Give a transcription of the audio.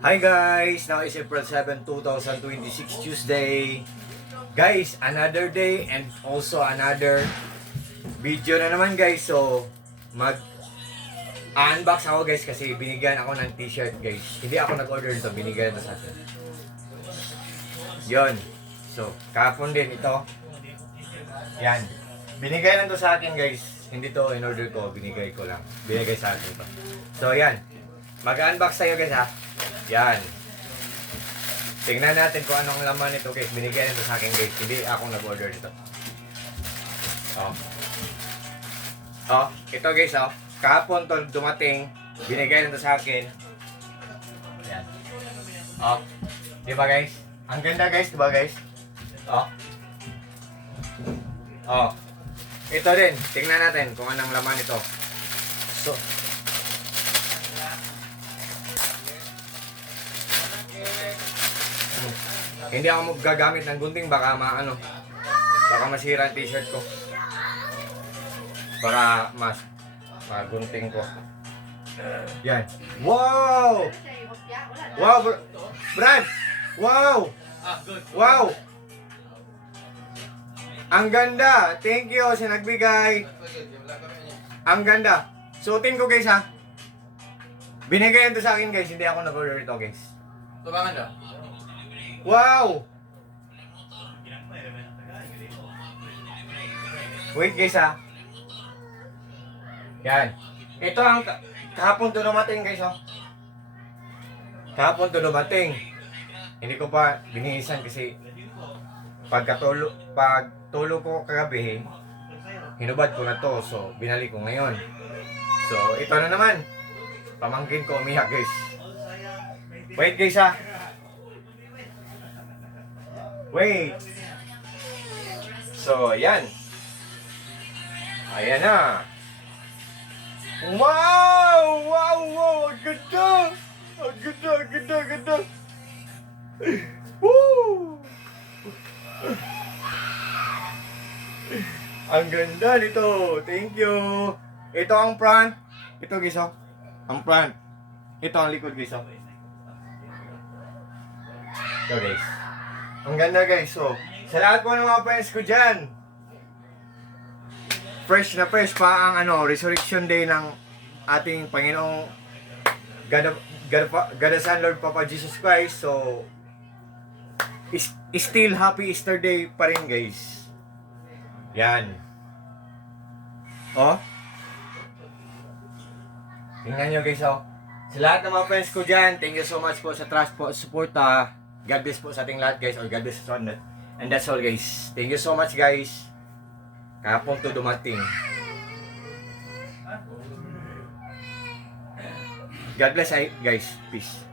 Hi guys! Now is April 7, 2026 Tuesday. Guys, another day and also another video na naman guys. So, unbox ako guys kasi binigyan ako ng t-shirt guys. Hindi ako nag-order nito, binigyan ito sa akin. Yon. So, kahapon din ito. Yan. Binigay lang to sa akin guys. Hindi to in-order ko, binigay ko lang. Binigay sa akin to. So, yan. Mag-unbox tayo guys ha. Yan. Tingnan natin kung anong laman nito guys. Binigay nito sa akin guys. Hindi ako nag-order nito. Oh. Oh, ito guys oh. Kahapon to dumating. Binigay nito sa akin. Yan. Oh. Diba guys? Ang ganda guys, diba guys? Oh. Oh. Ito din. Tingnan natin kung anong laman nito. So, hindi ako gagamit ng gunting, baka baka masira ang t-shirt ko. Baka magunting ko. Yan. Wow! Wow, Brad! Wow! Wow! Ang ganda! Thank you sa nagbigay. Ang ganda. Suotin ko guys ha. Binigay ito sa akin guys, hindi ako nag-order ito guys. Tubangan daw. Wow! Wait guys ha. Yan. Ito ang kahapon to dumating guys oh. Kahapon to dumating. Hindi ko pa binihisan kasi pagtulog ko kagabi, hinubad ko na to. So, binalik ko ngayon. So, ito na naman. Pamangkin ko umiyak guys. Wait guys ha. Wait. So, ayan. Ayan na. Wow! Wow! Wow! Ang ganda! Ang ganda! Ang ganda! Ang ganda! Woo! Ang ganda nito. Thank you. Ito ang front. Ito guys oh. Ang front. Ito ang likod guys oh. Ito guys. Ang ganda guys. So, sa lahat po ng mga friends ko dyan, fresh na fresh pa ang Resurrection Day ng ating Panginoong God the Son, Lord Papa Jesus Christ. So, still happy Easter Day pa rin guys. Yan. Oh. Tingnan nyo guys oh. Sa lahat ng mga friends ko dyan, thank you so much po sa trust po, support God bless po sa ating lahat guys, or God bless sa lahat. And that's all guys. Thank you so much guys. Kahapon to dumating. God bless guys. Peace.